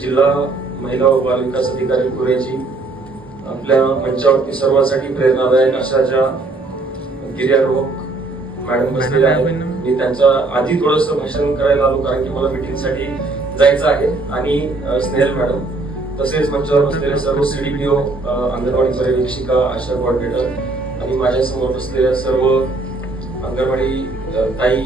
जिल्हा महिला व बाल विकास अधिकारी पुणेची आपल्या मंचावरती सर्वांसाठी प्रेरणादायक अशा ज्या गिर्यारोहक मॅडम बसलेल्या आहेत. मी त्यांच्या आधी थोडंसं भाषण करायला आलो कारण की मला मीटिंगसाठी जायचं आहे. आणि स्नेहल मॅडम तसेच मंचावर बसलेले सर्व सीडीपीओ, अंगणवाडी पर्यवेक्षिका, आशा कोऑर्डिनेटर आणि माझ्या समोर बसलेल्या सर्व अंगणवाडी ताई,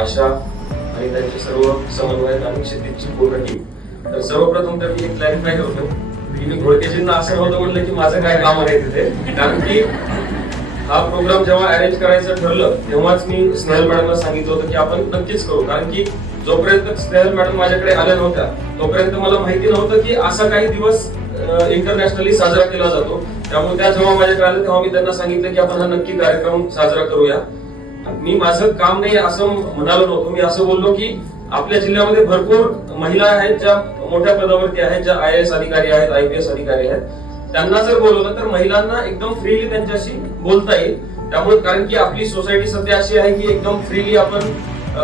आशा आणि त्यांचे सर्व समन्वयक आणि क्षितिजची पूर्ण टीम. तर सर्वप्रथम तर मी एक क्लॅरिफाय करतो की मी घोडकेजींना असं नव्हतं म्हटलं की माझं काय काम आहे तिथे, कारण की हा प्रोग्राम जेव्हा अरेंज करायचं ठरलं तेव्हाच मी स्नेहल मॅडमला सांगितलं होतं की आपण नक्कीच करू. कारण की जोपर्यंत स्नेहल मॅडम माझ्याकडे आल्या नव्हत्या तोपर्यंत मला माहिती नव्हतं की असा काही दिवस इंटरनॅशनली साजरा केला जातो. त्यामुळे त्या जेव्हा माझ्याकडे आलं तेव्हा मी त्यांना सांगितलं की आपण हा नक्की कार्यक्रम साजरा करूया. मी माझं काम नाही असं म्हणालो नव्हतो, मी असं बोललो की आपल्या जिल्ह्यामध्ये भरपूर महिला आहेत ज्या मोठ्या पदावरती आहेत, ज्या IAS अधिकारी आहेत, IPS अधिकारी आहेत. त्यांना जर बोलवलं तर महिलांना एकदम फ्रीली त्यांच्याशी बोलता येईल. त्यामुळे कारण की आपली सोसायटी सध्या अशी आहे की एकदम फ्रीली आपण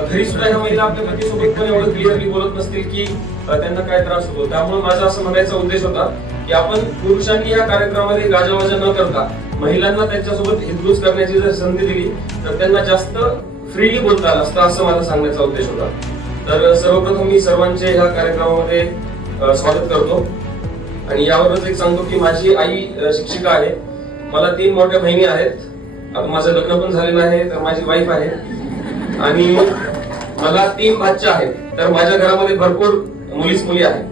घरी सुद्धा ह्या महिला आपल्या पतीसोबत पण एवढं क्लिअरली बोलत नसतील की त्यांना काय त्रास होतो. त्यामुळे माझा असं म्हणायचा उद्देश होता की आपण पुरुषांनी या कार्यक्रमामध्ये गाजावाजा न करता महिलांना त्यांच्यासोबत हितगुज करण्याची जर संधी दिली तर त्यांना जास्त फ्रीली बोलता आलं असतं, असं मला सांगण्याचा उद्देश होता. तर सर्वप्रथम मी सर्वांचे ह्या कार्यक्रमामध्ये स्वागत करतो. आणि यावरच एक सांगतो की माझी आई शिक्षिका आहे, मला 3 मोठ्या बहिणी आहेत, आता माझं लग्न पण झालेलं आहे, तर माझी वाईफ आहे आणि मला 3 भाच्या आहेत. तर माझ्या घरामध्ये भरपूर मुली आहेत.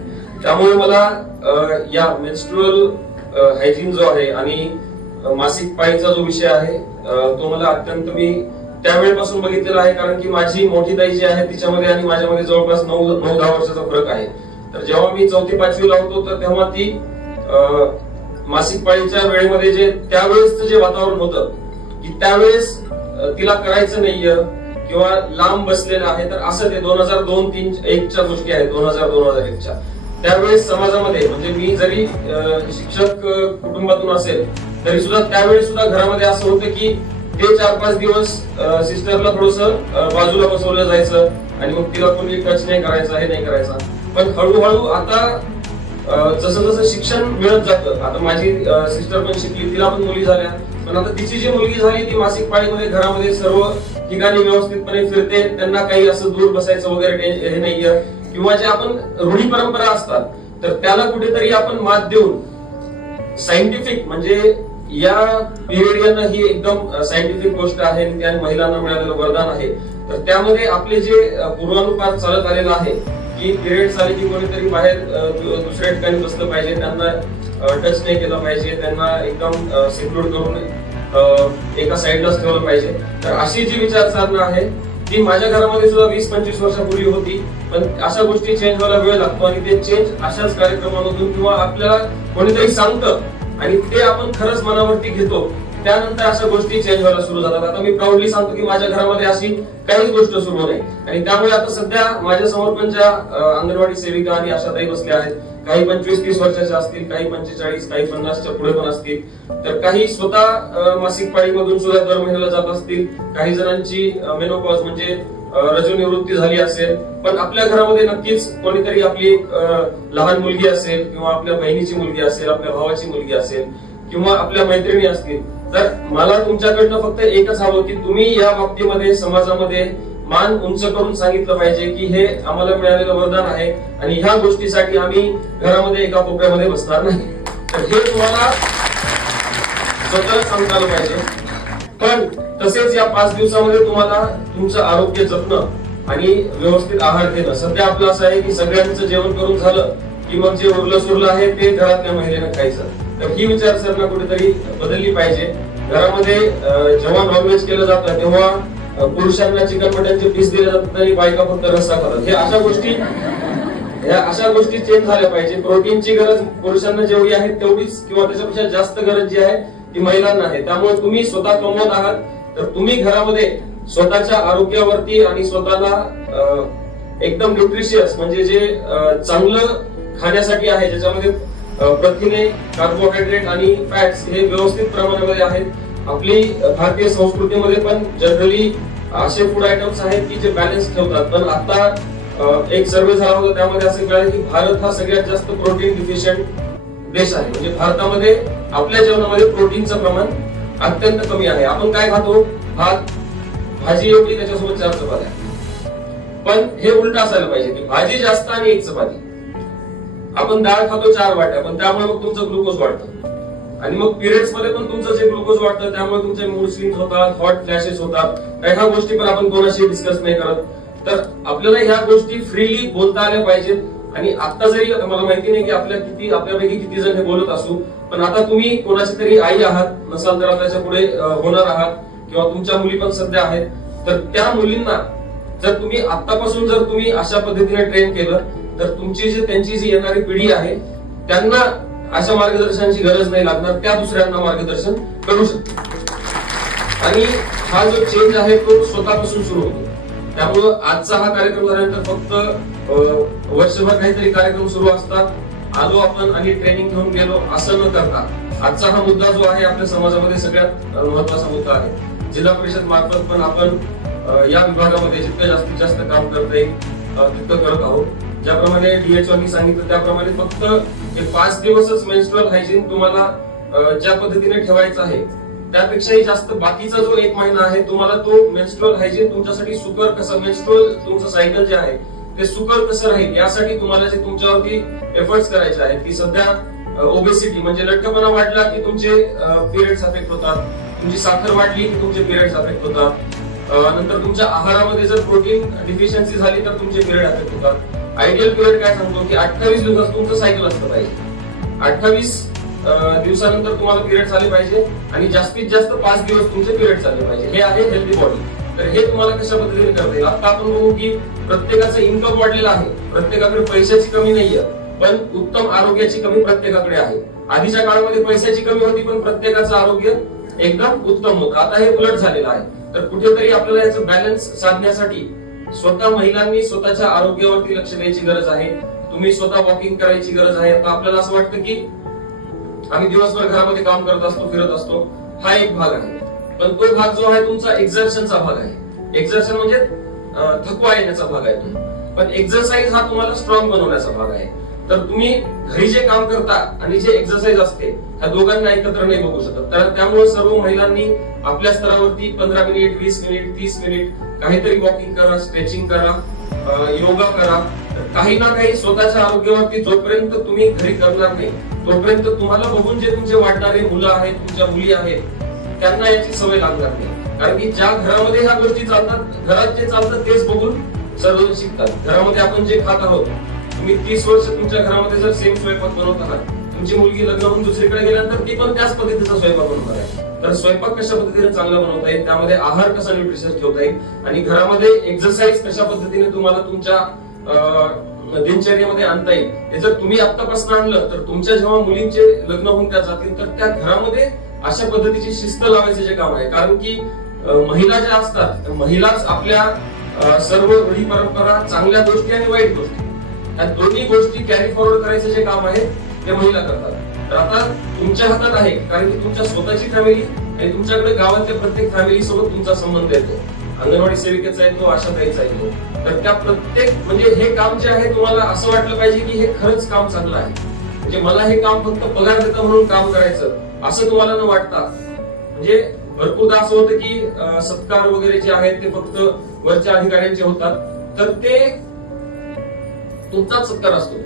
त्यामुळे मला या मेन्स्ट्रुअल हायजीन जो आहे आणि मासिक पाळीचा जो विषय आहे तो मला अत्यंत मी त्यावेळेपासून बघितलेला आहे. कारण की माझी मोठी ताई जी आहे तिच्यामध्ये आणि माझ्यामध्ये जवळपास 9-10 वर्षाचा फरक आहे. तर जेव्हा मी 4थी-5वी ला होतो तर तेव्हा ती मासिक पाळीच्या वेळेमध्ये जे त्यावेळेसचं जे वातावरण होतं की त्यावेळेस तिला करायचं नाहीये किंवा लांब बसलेलं आहे, तर असं ते 2002-2001च्या गोष्टी आहेत, 2002-2001च्या. त्यावेळेस समाजामध्ये म्हणजे मी जरी शिक्षक कुटुंबातून असेल तरी सुद्धा त्यावेळी सुद्धा घरामध्ये असं होतं की ते 4-5 दिवस सिस्टरला थोडस बाजूला बसवलं जायचं आणि मग तिला कोणी टच नाही करायचा, हे नाही करायचा. पण हळूहळू आता जसं जसं शिक्षण मिळत जातं, आता माझी सिस्टर पण शिकली, तिला पण मुली झाल्या, पण आता तिची जी मुलगी झाली ती मासिक पाळीमध्ये घरामध्ये सर्व ठिकाणी व्यवस्थितपणे फिरते, त्यांना काही असं दूर बसायचं वगैरे हे नाहीये. किंवा जे आपण रूढी परंपरा असतात तर त्याला कुठेतरी आपण मात देऊन सायंटिफिक म्हणजे या पिरियड ही एकदम सायंटिफिक गोष्ट आहे आणि त्या महिलांना मिळालेलं वरदान आहे. तर त्यामध्ये आपले जे पूर्वानुपार चालत आलेलं आहे की पिरियड्स आले की कोणीतरी बाहेर दुसऱ्या ठिकाणी बसलं पाहिजे, त्यांना टच नाही केलं पाहिजे, त्यांना एकदम सेक्युर करून एका साईडलाच ठेवलं पाहिजे. तर अशी जी विचारसरणी आहे ती माझ्या घरामध्ये सुद्धा 20-25 वर्षापूर्वी होती. पण अशा गोष्टी चेंज व्हायला वेळ लागतो आणि ते चेंज अशाच कार्यक्रमामधून किंवा आपल्याला कोणीतरी सांगतं आणि ते आपण खरंच मनावरती घेतो, त्यानंतर अशा गोष्टी चेंज व्हायला सुरू झातात. आता मी प्राऊडली सांगतो की माझ्या घरामध्ये अशी काहीच गोष्ट सुरू नाही. आणि त्यामुळे आता सध्या माझ्या समोर पण ज्या अंगणवाडी सेविका आणि आशाताई बसल्या आहेत, काही 25-30 वर्षाच्या असतील, काही 45, काही 50च्या पुढे पण असतील, तर काही स्वतः मासिक पाळीमधून सुद्धा दर महिन्याला जात असतील, काही जणांची मेनोपॉज म्हणजे रजोनिवृत्ती झाली असेल. पण आपल्या घरामध्ये नक्कीच कोणीतरी आपली लहान मुलगी असेल किंवा आपल्या बहिणीची मुलगी असेल, आपल्या भावाची मुलगी असेल किंवा आपल्या मैत्रिणी असतील. तर मला तुमच्याकडनं फक्त एकच हवं की तुम्ही या बाबतीमध्ये समाजामध्ये मान उंच करून सांगितलं पाहिजे की हे आम्हाला मिळालेलं वरदान आहे आणि ह्या गोष्टीसाठी आम्ही घरामध्ये एका कोपऱ्यामध्ये बसणार नाही. तर हे तुम्हाला स्वतः सांगता आलं पाहिजे. पण तसेच या 5 दिवसामध्ये तुम्हाला तुमचं आरोग्य जपणं आणि व्यवस्थित आहार घेणं. सध्या आपलं असं आहे की सगळ्यांचं जेवण करून झालं की मग जे उरलं सुरलं आहे ते घरातल्या महिलेनं खायचं. तर ही विचारसरणी कुठेतरी बदलली पाहिजे. घरामध्ये जेव्हा नॉनव्हेज केलं जातं तेव्हा पुरुषांना चिकन मटनचे पीस दिले जातात आणि बायका फक्त रस्सा खातात. हे अशा गोष्टी चेंज झाल्या पाहिजे. प्रोटीनची गरज पुरुषांना जेवढी आहे तेवढीच किंवा त्याच्यापेक्षा जास्त गरज जी आहे ती महिलांना आहे. त्यामुळे तुम्ही स्वतः कमवत आहात तर तुम्ही घरामध्ये स्वतःच्या आरोग्यावरती आणि स्वतःला एकदम न्यूट्रिशियस म्हणजे जे चांगलं खाण्यासाठी आहे, ज्याच्यामध्ये प्रथिने, कार्बोहायड्रेट आणि फॅट्स हे व्यवस्थित प्रमाणामध्ये आहेत. आपली भारतीय संस्कृतीमध्ये पण जनरली असे फूड आयटम्स आहेत की जे बॅलन्स ठेवतात. पण आता एक सर्वे झाला होता, त्यामध्ये असं कळलं की भारत हा सगळ्यात जास्त प्रोटीन डिफिशियंट देश आहे. म्हणजे भारतामध्ये आपल्या जेवणामध्ये प्रोटीनचं प्रमाण अत्यंत कमी आहे. आपण काय खातो? भात, भाजी एवढी, त्याच्यासोबत 4 चपात्या. पण हे उलट असायला पाहिजे की भाजी जास्त आणि 1 चपाती. आपण डाळ खातो 4 वाट्या, पण त्यामुळे मग तुमचं ग्लुकोज वाढतं आणि मग पिरियड्स मध्ये पण तुमचं जे ग्लुकोज वाढतं त्यामुळे तुमचे मूड स्विंग्स होतात, हॉट फ्लॅशेस होतात. ह्या गोष्टी पण आपण कोणाशी डिस्कस नाही करत. तर आपल्याला ह्या गोष्टी फ्रीली बोलता आल्या पाहिजेत. आणि आता जरी मला माहिती नाही की आपल्यापैकी किती जण हे बोलत असू, पण आता तुम्ही कोणाची तरी आई आहात, नसाल तर त्याच्या पुढे होणार आहात, किंवा तुमच्या मुली पण सध्या आहेत. तर त्या मुलींना जर तुम्ही आतापासून जर तुम्ही अशा पद्धतीने ट्रेन केलं तर त्यांची जी येणारी पिढी आहे त्यांना अशा मार्गदर्शनाची गरज नाही लागणार, त्या दुसऱ्यांना मार्गदर्शन करू शकतात. आणि हा जो चेंज आहे तो स्वतःपासून सुरू होतो. त्यामुळं आजचा हा कार्यक्रम झाल्यानंतर फक्त वर्षभर काहीतरी कार्यक्रम सुरू असतात, आलो आपण आणि ट्रेनिंग घेऊन गेलो असं न करता आजचा हा मुद्दा जो आहे आपल्या समाजामध्ये सगळ्यात महत्वाचा मुद्दा आहे. जिल्हा परिषद मार्फत पण आपण या विभागामध्ये जितकं जास्तीत जास्त काम करता येईल तितकं करत आहोत. ज्याप्रमाणे DHOनी सांगितलं त्याप्रमाणे फक्त 5 दिवसच मेन्स्ट्रुअल हायजीन तुम्हाला ज्या पद्धतीने ठेवायचं आहे त्यापेक्षाही जास्त बाकीचा जो 1 महिना आहे तुम्हाला तो मेन्स्ट्रुअल हायजीन तुमच्यासाठी सुकर कसं, मेन्स्ट्रुअल तुमचं सायकल जे आहे ते सुकर कसं राहील यासाठी तुम्हाला जे तुमच्यावरती एफर्ट्स करायचे आहेत. की सध्या ओबेसिटी म्हणजे लठ्ठपणा वाढला की तुमचे पिरियड्स अफेक्ट होतात, तुमची साखर वाढली की तुमचे पिरियड्स अफेक्ट होतात, नंतर तुमच्या आहारामध्ये जर प्रोटीन डिफिशियन्सी झाली तर तुमचे पिरियड अफेक्ट होतात. आयडियल पिरियड काय सांगतो की 28 दिवसात तुमचं सायकल असलं पाहिजे. 28 दिवसानंतर तुम्हाला पिरियड आले पाहिजे आणि जास्तीत जास्त 5 दिवस तुमचे पिरियड आले पाहिजे. हे आहे हेल्दी बॉडी. तर हे तुम्हाला कशा पद्धतीने करता येईल? आता आपण बघू की प्रत्येकाचं इन्कम वाढलेलं आहे, प्रत्येकाकडे पैशाची कमी नाहीये, पण उत्तम आरोग्याची कमी प्रत्येकाकडे आहे. आधीच्या काळामध्ये पैशाची कमी होती पण प्रत्येकाचं आरोग्य एकदम उत्तम होतं. आता हे उलट झालेलं आहे. तर कुठेतरी आपल्याला याचं बॅलन्स साधण्यासाठी स्वतः महिलांनी स्वतःच्या आरोग्यावरती लक्ष द्यायची गरज आहे. तुम्ही स्वतः वॉकिंग करायची गरज आहे. आता आपल्याला असं वाटतं की आम्ही दिवसभर घरामध्ये काम करत असतो, फिरत असतो, हा एक भाग आहे. पण तो भाग जो आहे तुमचा एक्झर्शनचा भाग आहे. एक्झर्शन म्हणजे थकवा येण्याचा भाग आहे तो. पण एक्झरसाइज हा तुम्हाला स्ट्रॉंग बनवण्याचा भाग आहे. तर तुम्ही घरी जे काम करता आणि जे एक्झरसाइज असते ह्या दोघांना एकत्र नाही बघू शकत. तर त्यामुळे सर्व महिलांनी आपल्या स्तरावरती 15 मिनिट, 20 मिनिट, 30 मिनिट काहीतरी वॉकिंग करा, स्ट्रेचिंग करा, योगा करा. काही ना काही स्वतःच्या आरोग्यावरती जोपर्यंत तुम्ही घरी करणार नाही तोपर्यंत तुम्हाला बघून जे तुमचे वाढणारे मुलं आहेत, तुमच्या मुली आहेत, त्यांना याची सवय लागणार नाही. कारण की ज्या घरामध्ये ह्या गोष्टी चालतात, घरात जे चालतं तेच बघून सर्वजण शिकतात. घरामध्ये आपण जे खात आहोत, तुम्ही 30 वर्ष तुमच्या घरामध्ये जर सेम स्वयंपाक बनवत आहात, तुमची मुलगी लग्न होऊन दुसरीकडे गेल्यानंतर ती पण त्याच पद्धतीचा स्वयंपाक बनवणार आहे. तर स्वयंपाक कशा पद्धतीने चांगला बनवता येईल, त्यामध्ये आहार कसा न्यूट्रिशियस ठेवता येईल आणि घरामध्ये एक्सरसाइज कशा पद्धतीने तुम्हाला तुमच्या दिनचर्यामध्ये आणता येईल, हे जर तुम्ही आतापासून आणलं तर तुमच्या जेव्हा मुलींचे लग्न होऊन त्या जातील तर त्या घरामध्ये अशा पद्धतीची शिस्त लावायचे जे काम आहे. कारण की महिला ज्या असतात, महिलाच आपल्या सर्व रूढी परंपरा, चांगल्या गोष्टी आणि वाईट गोष्टी, या दोन्ही गोष्टी कॅरी फॉरवर्ड करायचं जे काम आहे ते महिला करतात. तर आता तुमच्या हातात आहे, कारण की तुमच्या स्वतःची फॅमिली आणि तुमच्याकडे गावातल्या प्रत्येक फॅमिली सोबत तुमचा संबंध येतो. अंगणवाडी सेविकेचा येतो, आशाताईचा येतो. तर त्या प्रत्येक म्हणजे हे काम जे आहे तुम्हाला असं वाटलं पाहिजे की हे खरंच काम चांगलं आहे, म्हणजे मला हे काम फक्त पगार देतं म्हणून काम करायचं असं तुम्हाला न वाटता. म्हणजे भरपूरदा असं होतं की सत्कार वगैरे जे आहेत ते फक्त वरच्या अधिकाऱ्यांचे होतात, तर ते तुमचाच सत्कार असतो.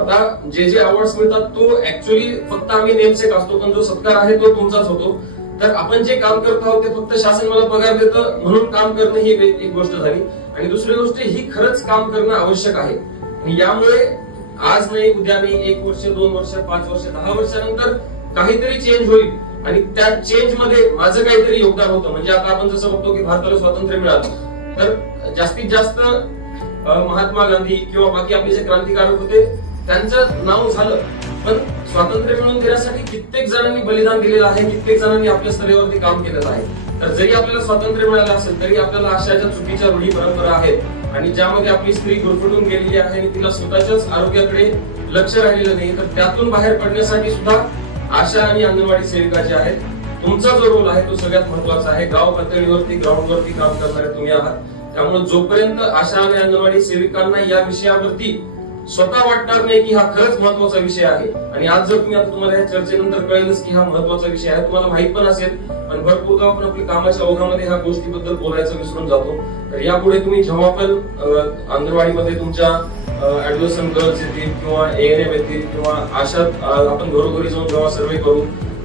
आता जे अवॉर्ड्स मिळतात तो ऍक्च्युअली फक्त आम्ही नेमसेक असतो, पण जो सत्कार आहे तो तुमचाच होतो. तर आपण जे काम करत आहोत ते फक्त शासन मला पगार देतं म्हणून काम करणं ही एक गोष्ट झाली. आणि दुसरी गोष्ट, ही खरंच काम करणं आवश्यक आहे. आणि यामुळे आज नाही, उद्या नाही, 1 वर्ष, 2 वर्ष, 5 वर्ष, 10 वर्षानंतर काहीतरी चेंज होईल आणि त्या चेंज मध्ये माझं काहीतरी योगदान होतं. म्हणजे आता आपण जसं बघतो की भारताला स्वातंत्र्य मिळालं तर जास्तीत जास्त महात्मा गांधी किंवा बाकी आपले जे क्रांतिकारक होते त्यांचं नाव झालं, पण स्वातंत्र्य मिळवून देण्यासाठी कित्येक जणांनी बलिदान दिलेलं आहे, कित्येक जणांनी आपल्या स्तरावरती काम केलेलं आहे. तर जरी आपल्याला स्वातंत्र्य मिळालं असेल तरी आपल्याला अशा ज्या चुकीच्या रूढी परंपरा आहेत आणि ज्यामध्ये आपली स्त्री गुरफटून गेलेली आहे आणि तिला स्वतःच्याच आरोग्याकडे लक्ष राहिलेलं नाही, तर त्यातून बाहेर पडण्यासाठी सुद्धा आशा आणि अंगणवाडी सेविका जे आहेत, तुमचा जो रोल आहे तो सगळ्यात महत्वाचा आहे. गाव पातळीवरती, ग्राउंडवरती काम करणारे तुम्ही आहात. त्यामुळे जोपर्यंत आशा आणि अंगणवाडी सेविकांना या विषयावरती स्वतः वाटणार नाही की हा खरंच महत्वाचा विषय आहे, आणि आज जर तुम्ही आता तुम्हाला या चर्चेनंतर कळेलच की हा महत्वाचा विषय आहे, तुम्हाला माहित पण असेल, पण भरपूर आपण आपल्या कामाच्या ओघामध्ये ह्या गोष्टीबद्दल बोलायचं विसरून जातो. तर यापुढे तुम्ही जेव्हा पण अंगणवाडीमध्ये तुमच्या ऍडोलसंट गर्ल्स येतील किंवा ANM येतील किंवा आशा आपण घरोघरी जाऊन जेव्हा सर्वे करू,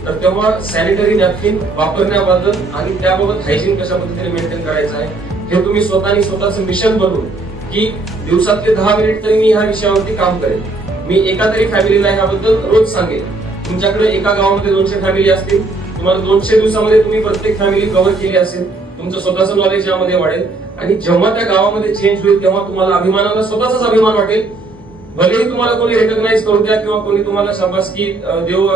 तर तेव्हा सॅनिटरी नॅपकिन वापरण्याबद्दल आणि त्याबाबत हायजीन कशा पद्धतीने मेंटेन करायचं आहे हे तुम्ही स्वतःच मिशन बनवून की दिवसातले 10 मिनिट तरी मी ह्या विषयावरती काम करेन. मी एका तरी फॅमिलीला ह्याबद्दल रोज सांगेन. तुमच्याकडे एका गावामध्ये 200 फॅमिली असतील, तुम्हाला 200 दिवसामध्ये तुम्ही प्रत्येक फॅमिली कव्हर केली असेल, तुमचं स्वतःचं नॉलेज यामध्ये वाढेल, आणि जेव्हा त्या गावामध्ये चेंज होईल तेव्हा तुम्हाला अभिमानाला स्वतःचाच अभिमान वाटेल. भलेही तुम्हाला कोणी रेकग्नाइज करू द्या किंवा कोणी तुम्हाला शाबासकी देव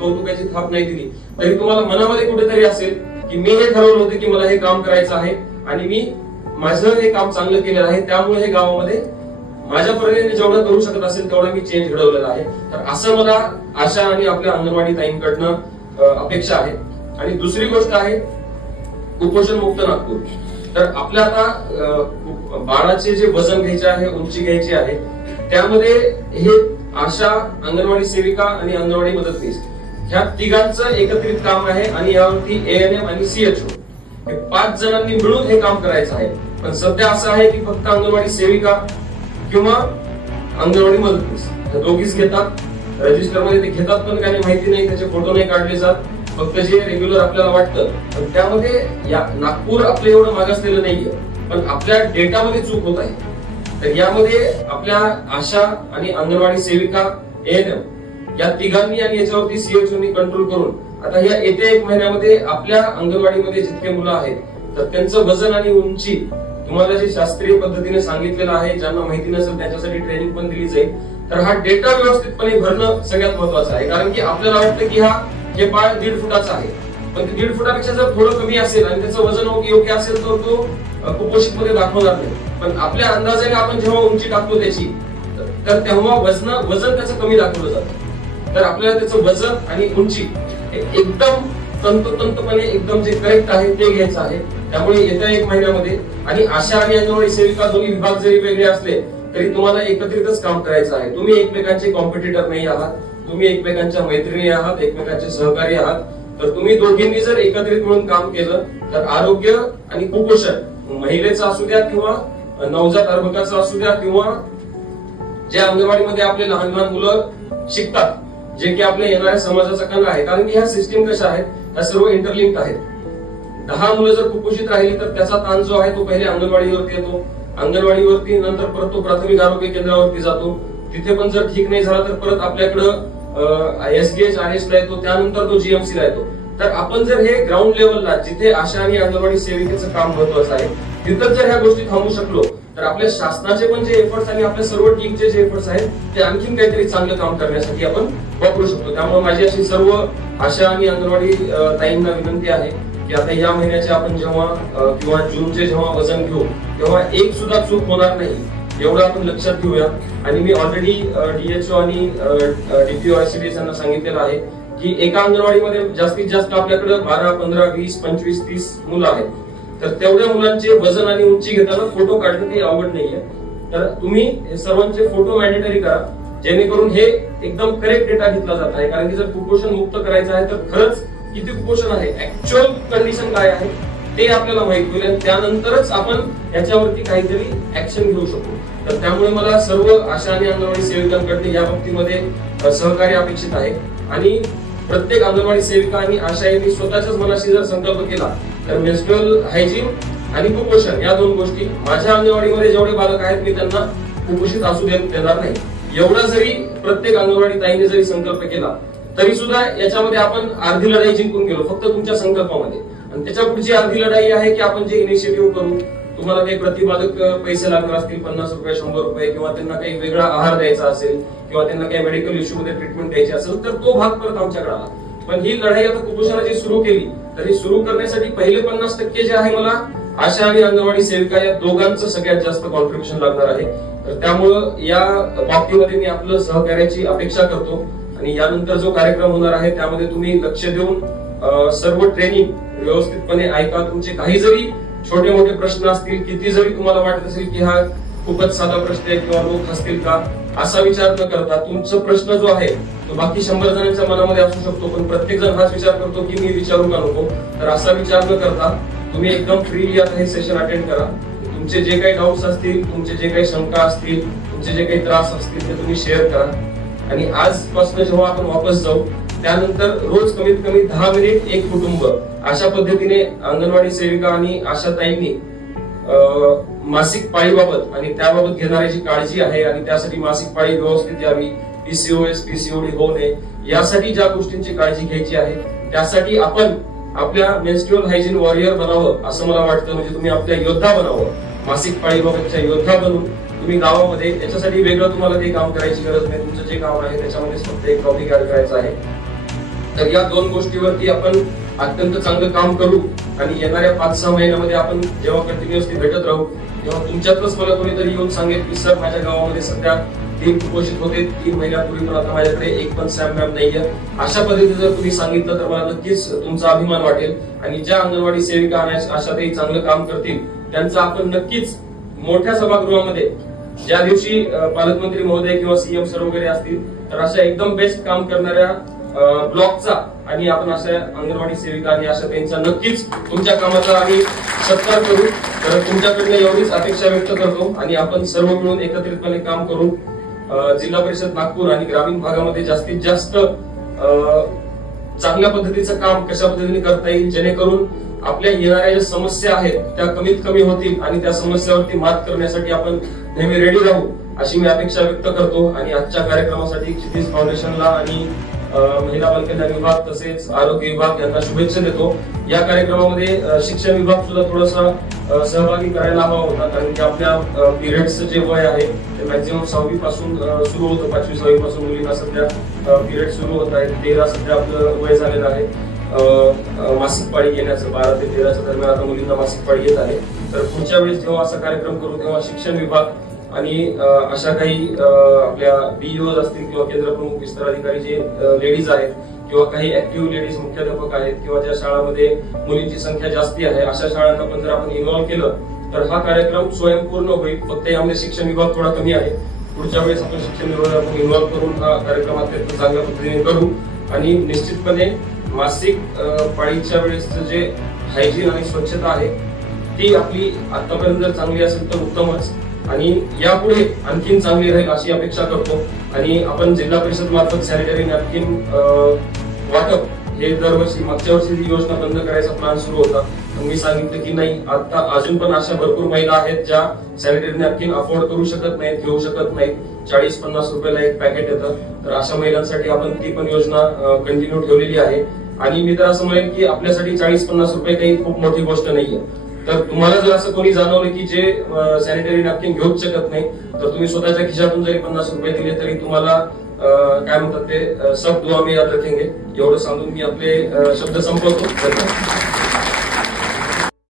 कौतुकाची थाप नाही दिली, तरी तुम्हाला मनामध्ये कुठेतरी असेल की मी हे ठरवलं होतं की मला हे काम करायचं आहे आणि मी माझं हे काम चांगलं केलेलं आहे, त्यामुळे हे गावामध्ये माझ्या परीने जेवढं करू शकत असेल तेवढा मी चेंज घडवलेला आहे. तर असं मला आशा आणि आपल्या अंगणवाडी ताईंकडनं अपेक्षा आहे. आणि दुसरी गोष्ट आहे कुपोषण मुक्त नागपूर. तर आपल्या आता बाळाचे जे वजन घ्यायचे आहे, उंची घ्यायची आहे, त्यामध्ये हे आशा, अंगणवाडी सेविका आणि अंगणवाडी मदतनीस ह्या तिघांचं एकत्रित काम आहे, आणि यावरती ANM आणि CHO हे 5 जणांनी मिळून हे काम करायचं आहे. पण सध्या असं आहे की फक्त अंगणवाडी सेविका किंवा अंगणवाडी मदतनीस हे दोघीच घेतात. रजिस्टर मध्ये ते घेतात पण काही माहिती नाही, त्याचे फोटो नाही काढले जात, फक्त जे रेग्युलर आपल्याला वाटतं. पण त्यामध्ये नागपूर आपलं एवढं मागासलेलं नाहीये, पण आपल्या डेटामध्ये चूक होत आहे. तर यामध्ये आपल्या आशा आणि अंगणवाडी सेविका, ANM या तिघांनी आणि याच्यावरती CHOनी कंट्रोल करून आता या येत्या 1 महिन्यामध्ये आपल्या अंगणवाडीमध्ये जितके मुलं आहेत तर त्यांचं वजन आणि उंची तुम्हाला जे शास्त्रीय पद्धतीने सांगितलेलं आहे, ज्यांना माहिती नसेल त्याच्यासाठी ट्रेनिंग पण दिली जाईल. तर हा डेटा व्यवस्थितपणे भरणं सगळ्यात महत्वाचं आहे, कारण की आपल्याला वाटतं की हे बाळ 1.5 फुटाचं आहे, पण ते 1.5 फुटापेक्षा जर थोडं कमी असेल आणि त्याचं वजन योग्य असेल तर तो कुपोषित मध्ये दाखवणार नाही. पण आपल्या अंदाजाने आपण जेव्हा उंची टाकतो त्याची, तर तेव्हा वजन त्याचं कमी दाखवलं जातं. तर आपल्याला त्याचं वजन आणि उंची एकदम तंतोतंतपणे एकदम जे करेक्ट आहे ते घ्यायचं आहे. त्यामुळे येत्या 1 महिन्यामध्ये आणि आशा आणि अंगणवाडी सेविका दोन्ही विभाग जरी वेगळे असले तरी तुम्हाला एकत्रितच काम करायचं आहे. तुम्ही एकमेकांचे कॉम्पिटिटर नाही आहात, तुम्ही एकमेकांच्या मैत्रिणी आहात, एकमेकांचे सहकारी आहात. तर तुम्ही दोघींनी जर एकत्रित मिळून काम केलं तर आरोग्य आणि कुपोषण, महिलेचं असू द्या किंवा नवजात अर्भकाचं असू द्या किंवा जे अंगणवाडीमध्ये आपले लहान लहान मुलं शिकतात, जे की आपल्या येणाऱ्या समाजाचा कणा आहे, कारण की ह्या सिस्टीम कशा आहेत, ह्या सर्व इंटरलिंक्ड आहेत. 10 मुलं जर कुपोषित राहिली तर त्याचा ताण जो आहे तो पहिले अंगणवाडीवरती येतो, अंगणवाडीवरती नंतर परत तो प्राथमिक आरोग्य केंद्रावरती जातो, तिथे पण जर ठीक नाही झाला तर परत आपल्याकडं SGH RS ला येतो, त्यानंतर तो GMC ला येतो. तर आपण जर हे ग्राउंड लेवलला जिथे आशा आणि अंगणवाडी सेविकेचं काम महत्वाचं आहे तिथं जर ह्या गोष्टी थांबू शकलो तर आपल्या शासनाचे पण जे एफर्ट्स आणि आपल्या सर्व टीमचे जे एफर्ट्स आहेत ते आणखीन काहीतरी चांगलं काम करण्यासाठी आपण वापरू शकतो. त्यामुळे माझी अशी सर्व आशा आणि अंगणवाडी ताईंना विनंती आहे की आता या महिन्याचे आपण जेव्हा किंवा जूनचे जेव्हा वजन घेऊ तेव्हा एक सुद्धा चूक होणार नाही एवढं आपण लक्षात घेऊया. आणि मी ऑलरेडी DHO आणि DPO ICDS यांना सांगितलेलं आहे की एका अंगणवाडीमध्ये जास्तीत जास्त आपल्याकडे 12, 15, 20, 25, 30 मुलं आहेत. तर तेवढ्या मुलांचे वजन आणि उंची घेताना फोटो काढणं काही अवघड नाहीये. तर तुम्ही हे सर्वांचे फोटो मॅन्डेटरी करा जेणेकरून हे एकदम करेक्ट डेटा घेतला जात आहे. कारण की जर कुपोषण मुक्त करायचं आहे तर खरंच किती कुपोषण आहे, ऍक्च्युअल कंडिशन काय आहे ते आपल्याला माहित होईल आणि त्यानंतरच आपण याच्यावरती काहीतरी ऍक्शन घेऊ शकतो. तर त्यामुळे मला सर्व आशा आणि अंगणवाडी सेविकांकडे या बाबतीमध्ये सहकार्य अपेक्षित आहे. आणि प्रत्येक अंगणवाडी सेविका आणि आशा यांनी स्वतःच्याच मनाशी जर संकल्प केला तर मेन्स्ट्रुअल हायजीन आणि कुपोषण या 2 गोष्टी माझ्या अंगणवाडीमध्ये जेवढे बालक आहेत मी त्यांना कुपोषित असू देणार नाही, एवढा जरी प्रत्येक अंगणवाडी ताईने जरी संकल्प केला तरी सुद्धा याच्यामध्ये आपण अर्धी लढाई जिंकून गेलो फक्त तुमच्या संकल्पामध्ये. आणि त्याच्या पुढची अर्धी लढाई आहे की आपण जे इनिशिएटिव्ह करू, तुम्हाला काही प्रतिपादक पैसे लागणार असतील 50 रुपये 100 रुपये किंवा त्यांना काही वेगळा आहार द्यायचा असेल किंवा त्यांना काही मेडिकल इश्यू मध्ये ट्रीटमेंट द्यायची असेल तर तो भाग परत आमच्याकडे आला. पण ही लढाई आता कुपोषणाची सुरू केली तर ही सुरू करण्यासाठी पहिले 50% जे आहे मला आशा आणि अंगणवाडी सेविका या दोघांचं सगळ्यात जास्त कॉन्ट्रीब्युशन लागणार आहे. तर त्यामुळं या बाबतीमध्ये मी आपलं सहकार्याची अपेक्षा करतो. आणि यानंतर जो कार्यक्रम होणार आहे त्यामध्ये तुम्ही लक्ष देऊन सर्व ट्रेनिंग व्यवस्थितपणे ऐका. तुमचे काही जरी छोटे मोठे प्रश्न असतील, किती जरी तुम्हाला वाटत असेल की हा खूपच साधा प्रश्न आहे किंवा लोक हसतील का, असा विचार न करता तुमचा प्रश्न जो आहे तो बाकी 100 जणांच्या मनामध्ये असू शकतो, पण प्रत्येक जण हाच विचार करतो की मी विचारू का नको. तर असा विचार न करता तुम्ही एकदम फ्रीली आता हे सेशन अटेंड करा. तुमचे जे काही डाऊट्स असतील, तुमचे जे काही शंका असतील, तुमचे जे काही त्रास असतील ते तुम्ही शेअर करा. आणि आजपासून जेव्हा आपण वापस जाऊ त्यानंतर रोज कमीत कमी 10 मिनिट एक कुटुंब अशा पद्धतीने अंगणवाडी सेविका आणि आशाताईंनी मासिक पाळीबाबत आणि त्याबाबत घेणारी जी काळजी आहे आणि त्यासाठी मासिक पाळी व्यवस्थित यावी, पीसीओएस पीसीओडी होऊ नये यासाठी ज्या गोष्टींची काळजी घ्यायची आहे त्यासाठी आपण आपल्या मेन्स्ट्रुअल हायजीन वॉरियर बनावं असं मला वाटतं. म्हणजे तुम्ही आपल्या योद्धा बनावं, मासिक पाळीबाबतच्या योद्धा बनून तुम्ही गावामध्ये, याच्यासाठी वेगळं तुम्हाला काही काम करायची गरज नाही. तुमचं जे काम आहे त्याच्यामध्ये फक्त एक टॉपिक ऍड करायचं आहे. तर या 2 गोष्टीवरती आपण अत्यंत चांगलं काम करू आणि येणाऱ्या 5-6 महिन्यामध्ये आपण जेव्हा कंटिन्युअसली भेटत राहू तेव्हा तुमच्यातच मला कोणीतरी येऊन सांगेल की सर माझ्या गावामध्ये सध्या 3 कुपोषित होते 3 महिन्यापूर्वी, पण आता माझ्याकडे एक पण सॅम मॅम नाहीये. अशा पद्धतीने जर तुम्ही सांगितलं तर मला नक्कीच तुमचा अभिमान वाटेल. आणि ज्या अंगणवाडी सेविका आणि आशाताई चांगलं काम करतील त्यांचं आपण नक्कीच मोठ्या सभागृहामध्ये ज्या दिवशी पालकमंत्री महोदय किंवा सीएम सर वगैरे असतील तर अशा एकदम बेस्ट काम करणाऱ्या ब्लॉकचा आणि आपण अशा अंगणवाडी सेविका आणि आशाताईंचा नक्कीच तुमच्या कामाचा आम्ही सत्कार करू. तर तुमच्याकडनं एवढीच अपेक्षा व्यक्त करतो आणि आपण सर्व मिळून एकत्रितपणे काम करून जिल्हा परिषद नागपूर आणि ग्रामीण भागामध्ये जास्तीत जास्त चांगल्या पद्धतीचं काम कशा पद्धतीने करता येईल जेणेकरून आपल्या येणाऱ्या ज्या समस्या आहेत त्या कमीत कमी होतील आणि त्या समस्यावरती मात करण्यासाठी आपण नेहमी रेडी राहू अशी मी अपेक्षा व्यक्त करतो. आणि आजच्या कार्यक्रमासाठी क्षितिज फाउंडेशनला आणि महिला बालकल्याण विभाग तसेच आरोग्य विभाग यांना शुभेच्छा देतो. या कार्यक्रमामध्ये शिक्षण विभाग सुद्धा थोडासा सहभागी करायला हवा होता, कारण की आपल्या पिरियड्सचं जे वय आहे ते मॅक्झिमम 6वी पासून सुरू होतं. 5वी-6वी पासून मुलींना सध्या पिरियड सुरू होत आहेत. 13 सध्या आपलं वय झालेलं आहे मासिक पाळी घेण्याचं. 12 ते 13च्या दरम्यान आता मुलींना मासिक पाळी येत आहे. तर पुढच्या वेळेस जेव्हा असा कार्यक्रम करू तेव्हा शिक्षण विभाग आणि अशा काही आपल्या बीईओ असतील किंवा केंद्र प्रमुख विस्तार अधिकारी जे लेडीज आहेत किंवा काही ऍक्टिव्ह लेडीज मुख्याध्यापक आहेत किंवा ज्या शाळांमध्ये मुलींची संख्या जास्ती आहे अशा शाळांना पण जर आपण इन्व्हॉल्व्ह केलं तर हा कार्यक्रम स्वयंपूर्ण होईल. फक्त यामध्ये शिक्षण विभाग थोडा कमी आहे. पुढच्या वेळेस आपण शिक्षण विभाग इन्व्हॉल्व्ह करून हा कार्यक्रम अत्यंत चांगल्या पद्धतीने करू. आणि निश्चितपणे मासिक पाळीच्या वेळेसचं जे हायजीन आणि स्वच्छता आहे ती आपली आतापर्यंत जर चांगली असेल तर उत्तमच आणि यापुढे आणखीन चांगली राहील अशी अपेक्षा करतो. आणि आपण जिल्हा परिषद मार्फत सॅनिटरी नॅपकिन वाटप हे दरवर्षी, मागच्या वर्षी ही योजना बंद करायचा प्लॅन सुरू होता, पण मी सांगितलं की नाही, आता अजून पण अशा भरपूर महिला आहेत ज्या सॅनिटरी नॅपकिन अफोर्ड करू शकत नाहीत, घेऊ शकत नाहीत. 40-50 रुपयाला एक पॅकेट येतं. तर अशा महिलांसाठी आपण ती पण योजना कंटिन्यू ठेवलेली आहे. आणि मी तर असं म्हणेन की आपल्यासाठी 40-50 रुपये काही खूप मोठी गोष्ट नाहीये. तर तुम्हाला जर असं कोणी जाणवलं की जे सॅनिटरी नॅपकिन घेऊच शकत नाही तर तुम्ही स्वतःच्या खिशातून जरी 50 रुपये दिले तरी तुम्हाला काय म्हणतात ते सब दुआ में याद रखेंगे. एवढं सांगून मी आपले शब्द संपवतो.